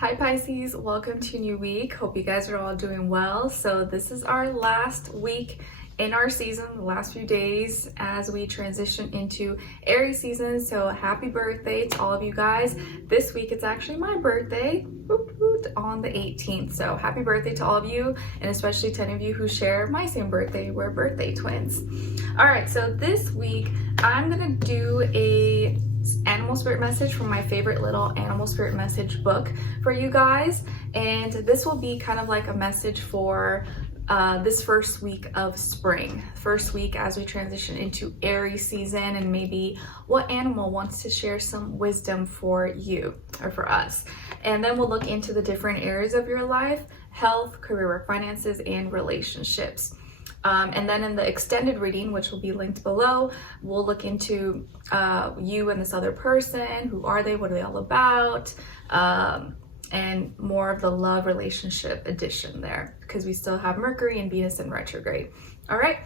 Hi Pisces, welcome to a new week. Hope you guys are all doing well. So this is our last week in our season, the last few days as we transition into Aries season. So happy birthday to all of you guys. This week it's actually my birthday on the 18th. So happy birthday to all of you, and especially to any of you who share my same birthday. We're birthday twins. All right, so this week I'm gonna do a animal spirit message from my favorite little animal spirit message book for you guys, and this will be kind of like a message for this first week of spring, first week as we transition into Aries season, and maybe what animal wants to share some wisdom for you or for us. And then we'll look into the different areas of your life: health, career, work, finances, and relationships. And then in the extended reading, which will be linked below, we'll look into you and this other person. Who are they? What are they all about? And more of the love relationship edition there, because we still have Mercury and Venus in retrograde. All right.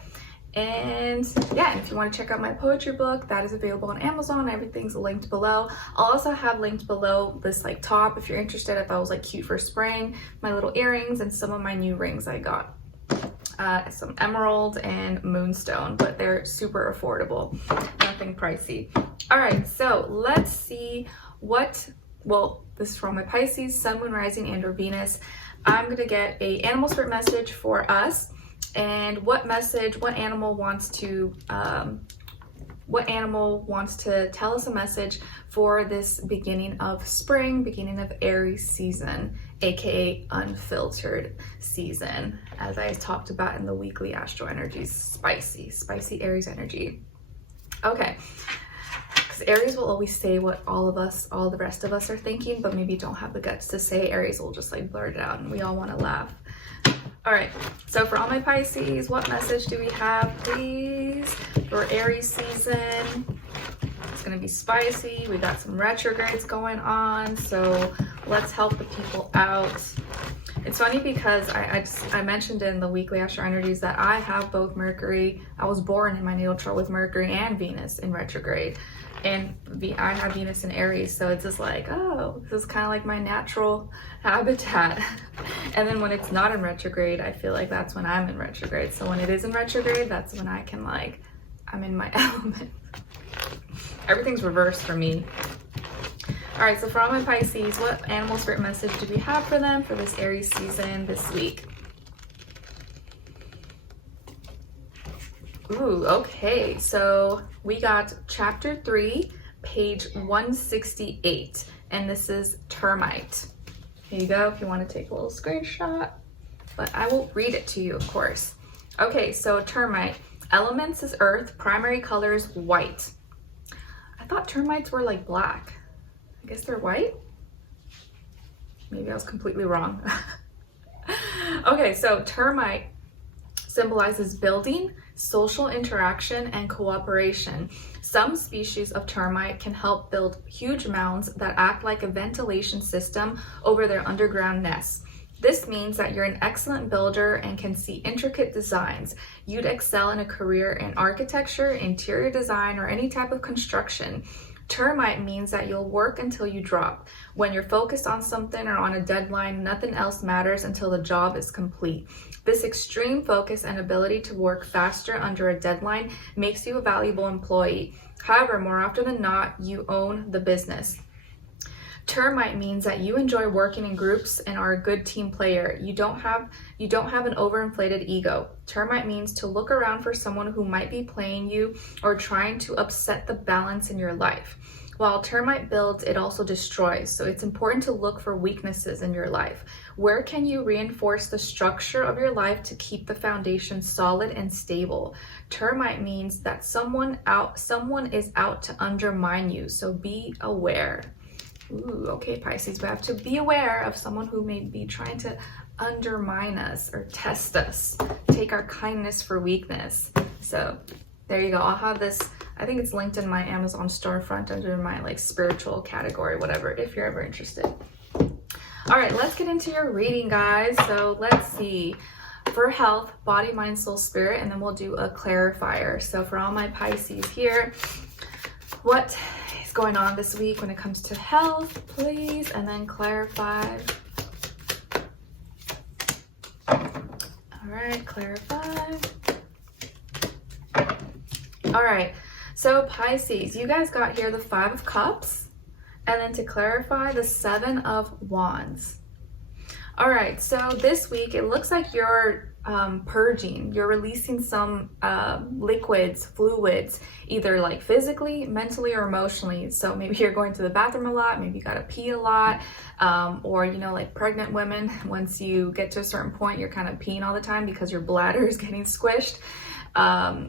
And yeah, and if you want to check out my poetry book, that is available on Amazon. Everything's linked below. I'll also have linked below this like top if you're interested. I thought it was like cute for spring. My little earrings and some of my new rings I got. Some emerald and moonstone, but they're super affordable, nothing pricey. All right, so let's see what, well, this is from my Pisces, Sun, Moon, Rising, and or Venus. I'm gonna get a animal spirit message for us, and what message, what animal wants to tell us a message for this beginning of spring, beginning of Aries season, aka unfiltered season, as I talked about in the weekly astro energies. Spicy Aries energy. Okay, because Aries will always say what all the rest of us are thinking, but maybe don't have the guts to say. Aries will just like blurt it out, and we all want to laugh. All right, so for all my Pisces, what message do we have, please, for Aries season? It's gonna be spicy. We got some retrogrades going on, so let's help the people out. It's funny because I mentioned in the weekly astro energies that I have both Mercury. I was born in my natal chart with Mercury and Venus in retrograde, and I have Venus in Aries, so it's just like, oh, this is kind of like my natural habitat. And then when it's not in retrograde, I feel like that's when I'm in retrograde. So when it is in retrograde, that's when I can like, I'm in my element. Everything's reversed for me. All right, so for all my Pisces, what animal spirit message do we have for them for this Aries season this week? Ooh, okay, so we got chapter 3, page 168, and this is termite. Here you go if you want to take a little screenshot, but I will read it to you, of course. Okay, so termite. Elements is earth, primary colors white. I thought termites were like black. I guess they're white? Maybe I was completely wrong. Okay, so termite symbolizes building, social interaction, and cooperation. Some species of termite can help build huge mounds that act like a ventilation system over their underground nests. This means that you're an excellent builder and can see intricate designs. You'd excel in a career in architecture, interior design, or any type of construction. Termite means that you'll work until you drop. When you're focused on something or on a deadline, nothing else matters until the job is complete. This extreme focus and ability to work faster under a deadline makes you a valuable employee. However, more often than not, you own the business. Termite means that you enjoy working in groups and are a good team player. You don't have an overinflated ego. Termite means to look around for someone who might be playing you or trying to upset the balance in your life. While termite builds, it also destroys. So it's important to look for weaknesses in your life. Where can you reinforce the structure of your life to keep the foundation solid and stable? Termite means that someone is out to undermine you. So be aware. Ooh, okay, Pisces, we have to be aware of someone who may be trying to undermine us or test us, take our kindness for weakness. So there you go. I'll have this, I think it's linked in my Amazon storefront under my like spiritual category, whatever, if you're ever interested. All right, let's get into your reading, guys. So let's see. For health, body, mind, soul, spirit, and then we'll do a clarifier. So for all my Pisces here, what is going on this week when it comes to health, please, and then clarify. All right, clarify. All right, so Pisces, you guys got here the 5 of Cups, and then to clarify, the 7 of Wands. All right, so this week it looks like you're purging, you're releasing some liquids, fluids, either like physically, mentally, or emotionally. So maybe you're going to the bathroom a lot, maybe you gotta pee a lot, or you know, like pregnant women, once you get to a certain point, you're kind of peeing all the time because your bladder is getting squished.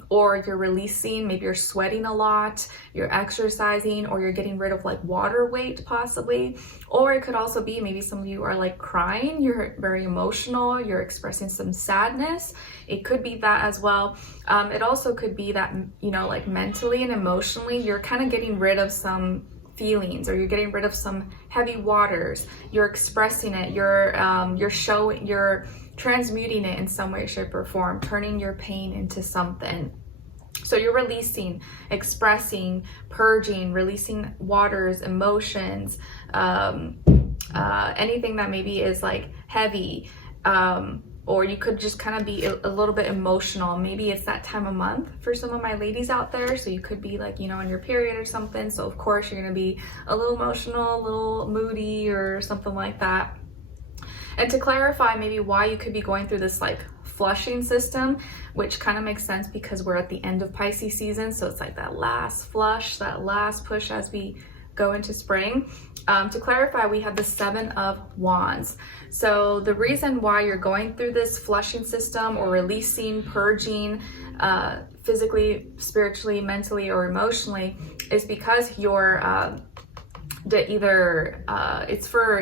Or you're releasing, maybe you're sweating a lot, you're exercising, or you're getting rid of like water weight possibly. Or it could also be maybe some of you are like crying, you're very emotional, you're expressing some sadness. It could be that as well. It also could be that, you know, like mentally and emotionally, you're kind of getting rid of some feelings, or you're getting rid of some heavy waters. You're expressing it, you're showing, you're transmuting it in some way, shape, or form, turning your pain into something. So you're releasing, expressing, purging, releasing waters, emotions, anything that maybe is like heavy, or you could just kind of be a little bit emotional. Maybe it's that time of month for some of my ladies out there, so you could be like, you know, on your period or something, so of course you're gonna be a little emotional, a little moody, or something like that. And to clarify maybe why you could be going through this like flushing system, which kind of makes sense because we're at the end of Pisces season, so it's like that last flush, that last push as we go into spring. To clarify, we have the 7 of Wands. So the reason why you're going through this flushing system, or releasing, purging, physically, spiritually, mentally, or emotionally, is because you're it's for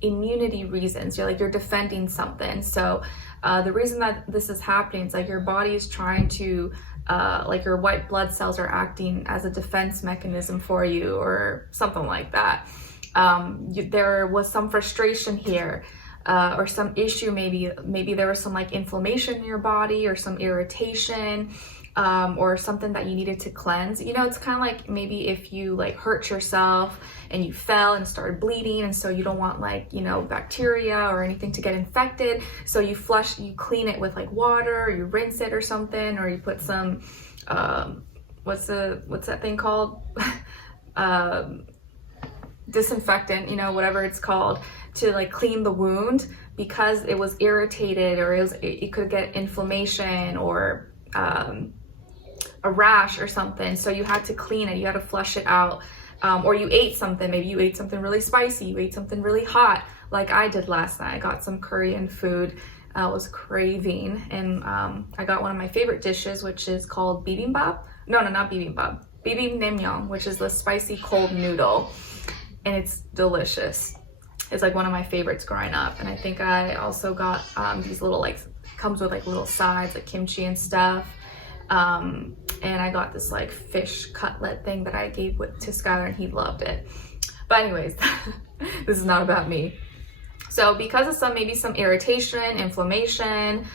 immunity reasons. You're defending something. So the reason that this is happening is like your body is trying to like your white blood cells are acting as a defense mechanism for you, or something like that. There was some frustration here, or some issue, maybe there was some like inflammation in your body, or some irritation, or something that you needed to cleanse. You know, it's kind of like maybe if you like hurt yourself and you fell and started bleeding, and so you don't want like, you know, bacteria or anything to get infected, so you clean it with like water, or you rinse it or something, or you put some what's that thing called? Disinfectant, you know, whatever it's called, to like clean the wound because it was irritated, or it could get inflammation, or a rash or something. So you had to clean it, you had to flush it out. Or you ate something, maybe you ate something really spicy, you ate something really hot, like I did last night. I got some Korean food, I was craving, and I got one of my favorite dishes, which is called bibimbap. No, not bibimbap, bibimbap, which is the spicy cold noodle, and it's delicious. It's like one of my favorites growing up. And I think I also got these little, like, comes with like little sides like kimchi and stuff. And I got this like fish cutlet thing that I gave to Skylar, and he loved it. But anyways, this is not about me. So because of maybe some irritation, inflammation,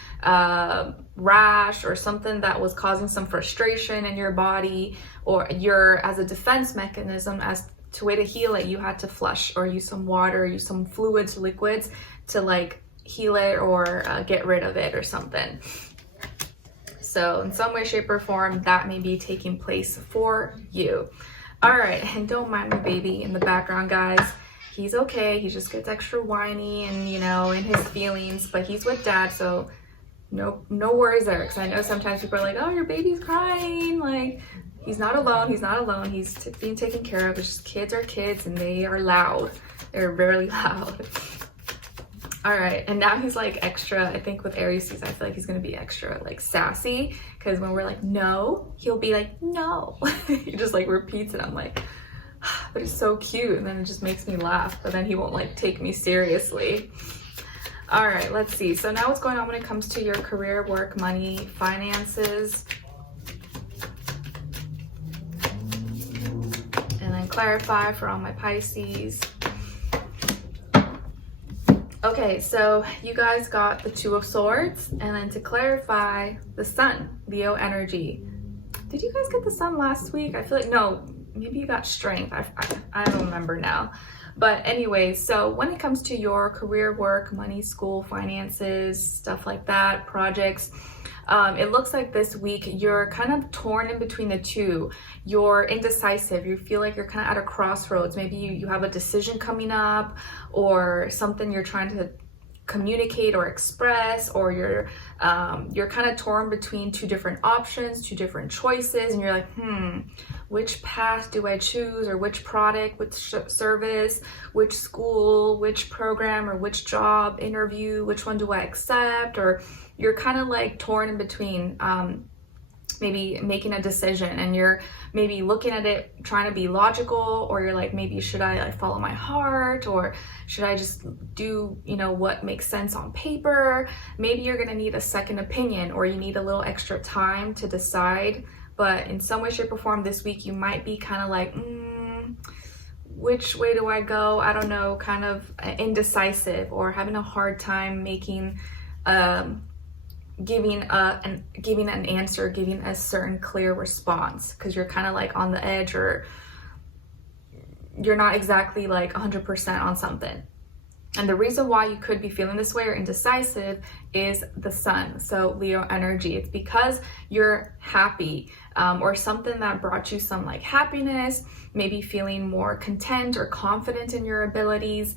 rash, or something that was causing some frustration in your body, or as a defense mechanism, as to way to heal it, you had to flush or use some water, use some fluids, liquids to like heal it, or get rid of it or something. So in some way, shape, or form, that may be taking place for you. All right, and don't mind my baby in the background, guys. He's okay. He just gets extra whiny and, you know, in his feelings, but he's with dad, so no worries there. Because I know sometimes people are like, oh, your baby's crying. Like, he's not alone. He's not alone. He's being taken care of. It's just kids are kids, and they are loud. They're very loud. All right, and now he's like extra, I think with Aries season, I feel like he's gonna be extra like sassy, because when we're like, no, he'll be like, no. He just like repeats it. I'm like, but it's so cute, and then it just makes me laugh, but then he won't like take me seriously. All right, let's see. So now what's going on when it comes to your career, work, money, finances. And then clarify for all my Pisces. Okay, so you guys got the 2 of Swords, and then to clarify, the Sun, Leo energy. Did you guys get the Sun last week? I feel like, no, maybe you got strength. I don't remember now. But anyway, so when it comes to your career, work, money, school, finances, stuff like that, projects, it looks like this week you're kind of torn in between the two. You're indecisive. You feel like you're kind of at a crossroads. Maybe you have a decision coming up, or something you're trying to communicate or express, or you're kind of torn between two different options, two different choices, and you're like, which path do I choose, or which product, which service, which school, which program, or which job interview, which one do I accept? Or you're kind of like torn in between, maybe making a decision, and you're maybe looking at it trying to be logical, or you're like, maybe should I like follow my heart, or should I just do, you know, what makes sense on paper? Maybe you're gonna need a second opinion, or you need a little extra time to decide. But in some way, shape, or form this week, you might be kind of like, which way do I go? I don't know, kind of indecisive, or having a hard time making giving an answer, giving a certain clear response, because you're kind of like on the edge, or you're not exactly like 100% on something. And the reason why you could be feeling this way or indecisive is the sun. So Leo energy, it's because you're happy, or something that brought you some like happiness, maybe feeling more content or confident in your abilities.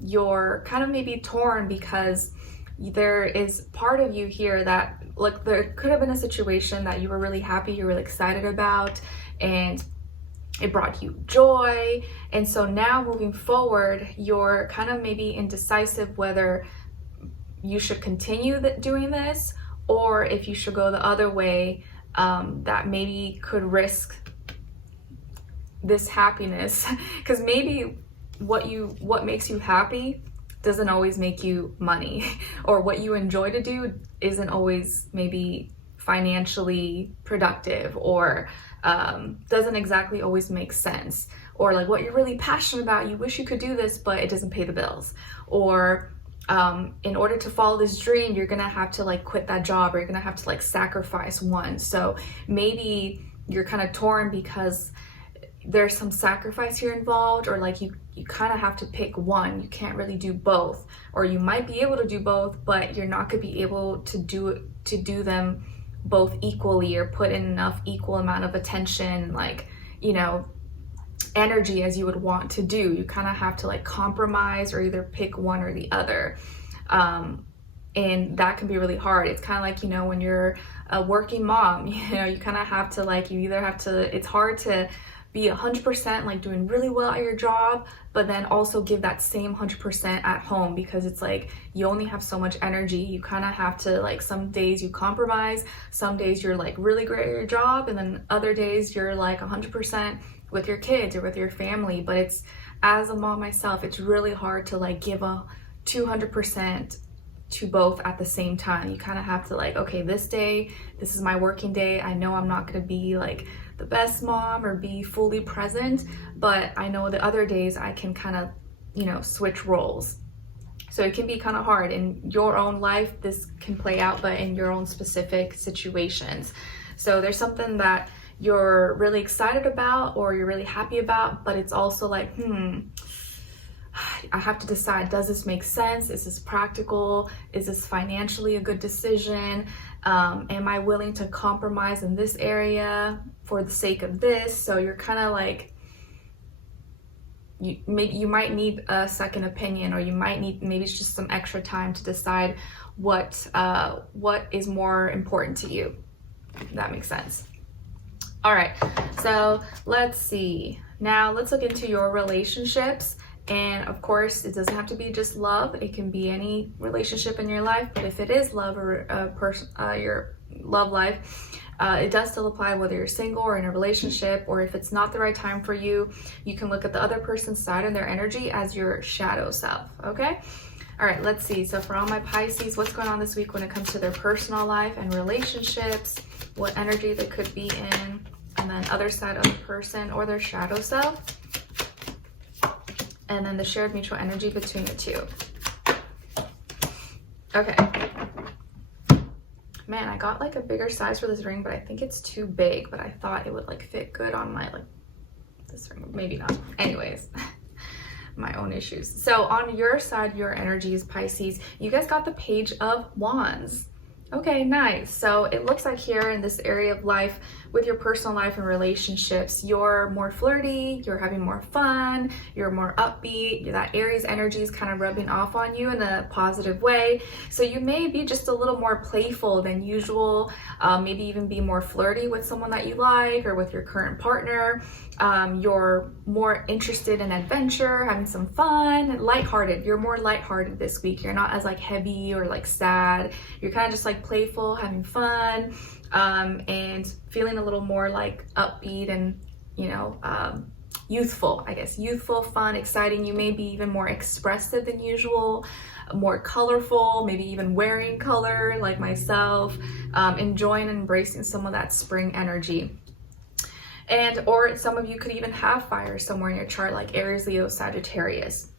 You're kind of maybe torn because there is part of you here that, like, there could have been a situation that you were really happy, you're really excited about, and it brought you joy. And so now moving forward, you're kind of maybe indecisive whether you should continue doing this, or if you should go the other way, that maybe could risk this happiness. Because maybe what makes you happy doesn't always make you money, or what you enjoy to do isn't always maybe financially productive, or doesn't exactly always make sense, or like what you're really passionate about, you wish you could do this, but it doesn't pay the bills, or in order to follow this dream, you're gonna have to like quit that job, or you're gonna have to like sacrifice one. So maybe you're kind of torn because there's some sacrifice here involved, or like you kind of have to pick one. You can't really do both, or you might be able to do both, but you're not gonna be able to do them both equally, or put in enough equal amount of attention, like, you know, energy as you would want to do. You kind of have to like compromise, or either pick one or the other. And that can be really hard. It's kind of like, you know, when you're a working mom, you know, you kind of have to like, you either have to, it's hard to be 100% like doing really well at your job, but then also give that same 100% at home, because it's like you only have so much energy. You kind of have to like, some days you compromise, some days you're like really great at your job, and then other days you're like 100% with your kids or with your family. But it's, as a mom myself, it's really hard to like give a 200% to both at the same time. You kind of have to like, okay, this day, this is my working day. I know I'm not going to be like the best mom or be fully present, but I know the other days I can kind of, you know, switch roles. So it can be kind of hard in your own life. This can play out, but in your own specific situations. So there's something that you're really excited about, or you're really happy about, but it's also like, I have to decide, does this make sense? Is this practical? Is this financially a good decision? Am I willing to compromise in this area for the sake of this? So you're kind of like, you might need a second opinion, or you might need, maybe it's just some extra time to decide what is more important to you. If that makes sense. All right, so let's see. Now let's look into your relationships. And of course, it doesn't have to be just love. It can be any relationship in your life. But if it is love, or your love life, it does still apply whether you're single or in a relationship, or if it's not the right time for you, you can look at the other person's side and their energy as your shadow self, okay? All right, let's see. So for all my Pisces, what's going on this week when it comes to their personal life and relationships, what energy they could be in, and then other side of the person or their shadow self. And then the shared mutual energy between the two. Okay. Man, I got like a bigger size for this ring, but I think it's too big, but I thought it would like fit good on my like this ring, maybe not. Anyways, my own issues. So on your side, your energy is Pisces. You guys got the Page of Wands. Okay, nice. So it looks like here in this area of life, with your personal life and relationships, you're more flirty, you're having more fun, you're more upbeat. That Aries energy is kind of rubbing off on you in a positive way. So you may be just a little more playful than usual, maybe even be more flirty with someone that you like or with your current partner. You're more interested in adventure, having some fun, lighthearted. You're more lighthearted this week. You're not as like heavy or like sad. You're kind of just like playful, having fun, and feeling a little more like upbeat and, you know, youthful, I guess. Youthful, fun, exciting. You may be even more expressive than usual, more colorful, maybe even wearing color like myself, enjoying and embracing some of that spring energy. And or some of you could even have fire somewhere in your chart, like Aries, Leo, Sagittarius.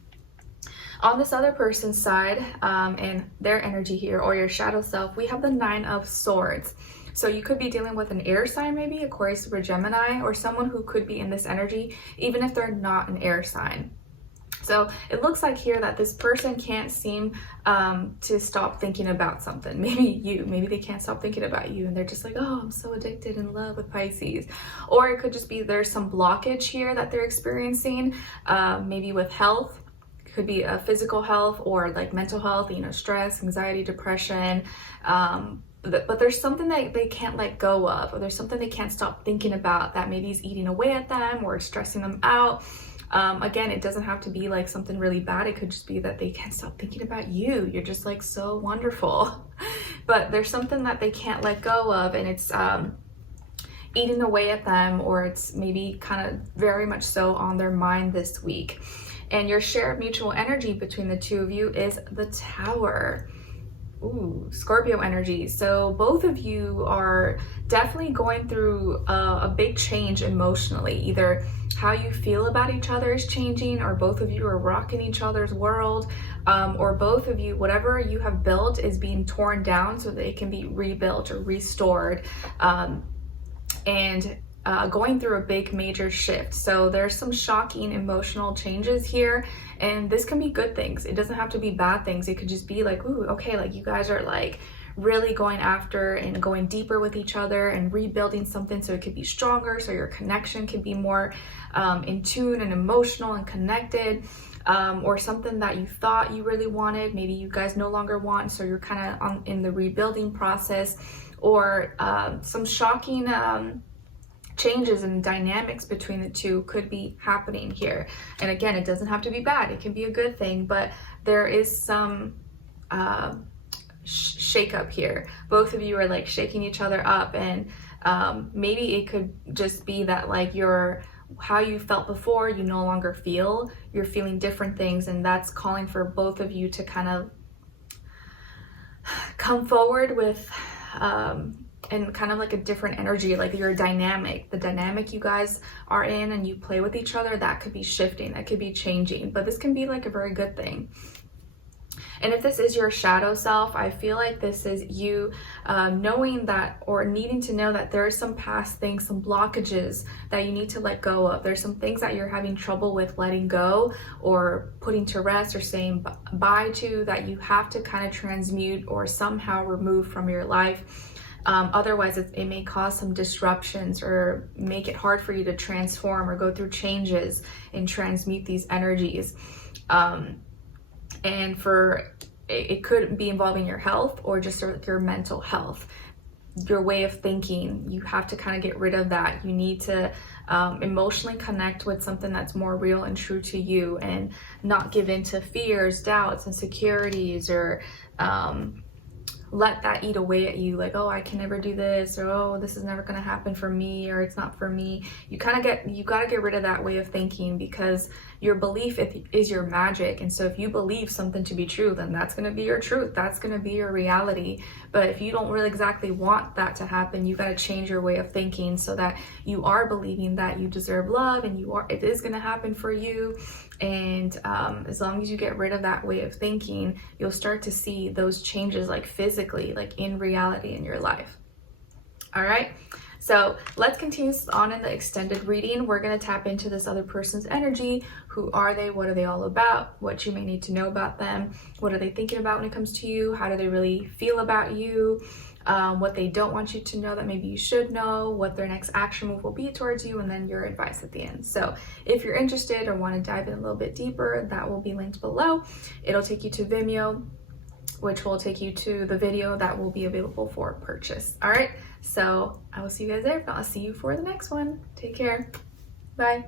On this other person's side, and their energy here, or your shadow self, we have the Nine of Swords. So you could be dealing with an air sign, maybe Aquarius or Gemini, or someone who could be in this energy, even if they're not an air sign. So it looks like here that this person can't seem to stop thinking about something. Maybe they can't stop thinking about you, and they're just like, oh, I'm so addicted in love with Pisces. Or it could just be there's some blockage here that they're experiencing, maybe with health. It could be a physical health or like mental health, you know, stress, anxiety, depression. But there's something that they can't let go of, or there's something they can't stop thinking about that maybe is eating away at them or stressing them out. Again, it doesn't have to be like something really bad. It could just be that they can't stop thinking about you. You're just like so wonderful. But there's something that they can't let go of, and it's eating away at them, or it's maybe kind of very much so on their mind this week. And your shared mutual energy between the two of you is the Tower. Ooh, Scorpio energy. So both of you are definitely going through a big change emotionally. Either how you feel about each other is changing, or both of you are rocking each other's world, or both of you, whatever you have built is being torn down so that it can be rebuilt or restored, and going through a big major shift. So there's some shocking emotional changes here, and this can be good things. It doesn't have to be bad things. It could just be like, ooh, okay, like you guys are like really going after and going deeper with each other and rebuilding something so it could be stronger, so your connection can be more in tune and emotional and connected, or something that you thought you really wanted, maybe you guys no longer want, so you're kind of in the rebuilding process, or some shocking changes and dynamics between the two could be happening here. And again, it doesn't have to be bad. It can be a good thing, but there is some shake up here. Both of you are like shaking each other up, and maybe it could just be that like how you felt before, you no longer feel. You're feeling different things, and that's calling for both of you to kind of come forward with and kind of like a different energy, like your dynamic, the dynamic you guys are in and you play with each other, that could be shifting, that could be changing, but this can be like a very good thing. And if this is your shadow self, I feel like this is you knowing that, or needing to know that there are some past things, some blockages that you need to let go of. There's some things that you're having trouble with letting go or putting to rest or saying bye to, that you have to kind of transmute or somehow remove from your life. Otherwise, it may cause some disruptions or make it hard for you to transform or go through changes and transmute these energies. And it could be involving your health or just your mental health, your way of thinking. You have to kind of get rid of that. You need to emotionally connect with something that's more real and true to you, and not give in to fears, doubts, insecurities, or let that eat away at you, like, oh, I can never do this, or oh, this is never going to happen for me, or it's not for me. You got to get rid of that way of thinking, because your belief is your magic. And so if you believe something to be true, then that's going to be your truth, that's going to be your reality. But if you don't really exactly want that to happen, you got to change your way of thinking so that you are believing that you deserve love, and it is going to happen for you. And as long as you get rid of that way of thinking, you'll start to see those changes, like physically, like in reality in your life. All right, So let's continue on in the extended reading. We're going to tap into this other person's energy. Who are they? What are they all about? What you may need to know about them. What are they thinking about when it comes to you? How do they really feel about you? What they don't want you to know that maybe you should know, what their next action move will be towards you, and then your advice at the end. So if you're interested or want to dive in a little bit deeper, that will be linked below. It'll take you to Vimeo, which will take you to the video that will be available for purchase. All right, so I will see you guys there. I'll see you for the next one. Take care. Bye.